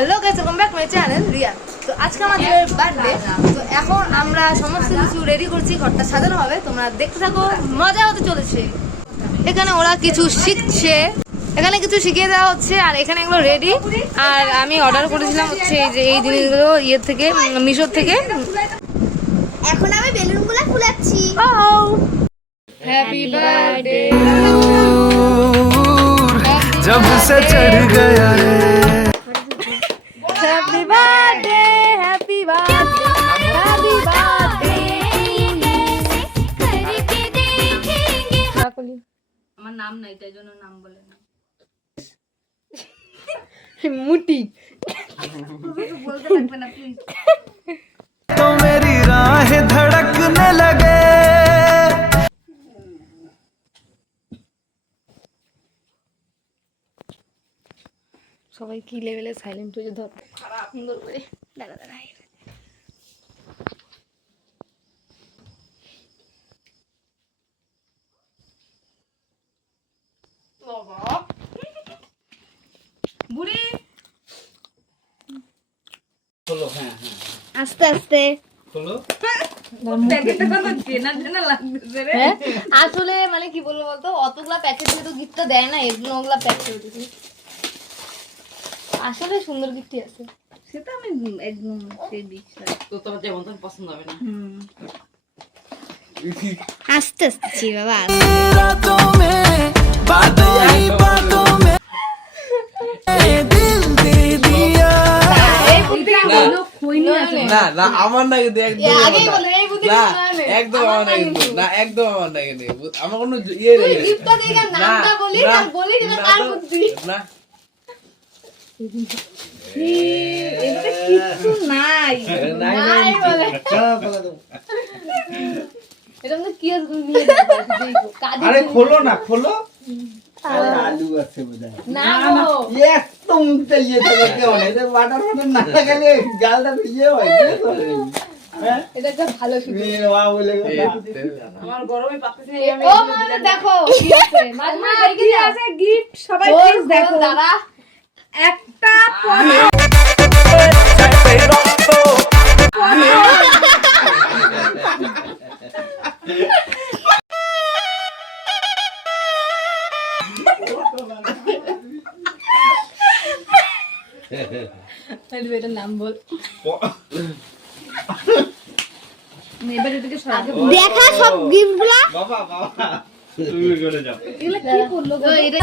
Hello guys, welcome back my channel Riya. তো আজকে আমাদের বার্থডে, তো এখন আমরা সমস্ত কিছু রেডি করছি, ঘরটা সাজানো হবে, তোমরা দেখতে থাকো, মজা হতে চলেছে। এখানে ওরা কিছু শিখছে, এখানে কিছু শিখিয়ে দেওয়া হচ্ছে, আর এখানে এগুলো রেডি। আর আমি অর্ডার করেছিলাম হচ্ছে এই জিনিসগুলো ইয়ের থেকে, মিশোর থেকে। এখন আমি বেলুনগুলো ফুলাচ্ছি। হ্যাপি বার্থডে जब से चढ़ गया रे happy birthday happy birthday happy birthday. আমার নাম নাই, তাই জন্য নাম বলে না। মুটি বলতে লাগবে না প্লিজ। तो मेरी राहें धड़कने लगे। সবাই কি লেভেলে সাইলেন্ট হয়ে ধর সুন্দর করে দাঁড়া দাঁড়া। বুড়ি खोलो हाँ हाँ আস্তে আস্তে खोलो প্যাকেটটা কত চেনা চেনা লাগতেছে রে। আসলে মানে কি বলবো বলতো, অতগুলা প্যাকেট দিয়ে তো গিফটটা দেয় না, এগুলো ওগুলা প্যাক করে দিয়েছি। আসলে সুন্দর গিফটই আছে। সেটা আমি একদম সেই বিশ্বাস। তো তোমার যেমন তোর পছন্দ হবে না। আস্তে আস্তে বাবা। रातों में बातों ही बातों में दिल दे दिया। না না আমার না কিন্তু একদম আগেই বলে এই বুদ্ধি না না নে। একদম আমার না কিন্তু না একদম আমার না কিন্তু আমার কোনো ইয়ে তুই নেই গিফটটা দেখে নামটা বলি না বলি না কার বুদ্ধি। না এটাতে কিচ্ছু নাই। নাই বলে এটা মানে কি আছে তুমি নিয়ে যাবে দেখো কাজে। আরে খোলো না খোলো আলু আছে বোধহয় না গো একদম ইয়ে থেকে কেউ নেই ওয়াটার না গেলে গালটা ইয়ে হয় এটা একটা ভালো সুযোগ। মেয়ের মা বলে আমার গরমে পাচ্ছি ও মানে দেখো কি আছে মাঝে মাঝে কি আছে গিফট সবাই প্লিজ প্লিজ দেখো। দাঁড়া একটা এটার নাম বল। এবার এটাকে সরাবো। দেখা সব গিফটগুলা বাবা বাবা তুমি করে যাও এগুলো কি করলো গো? এটা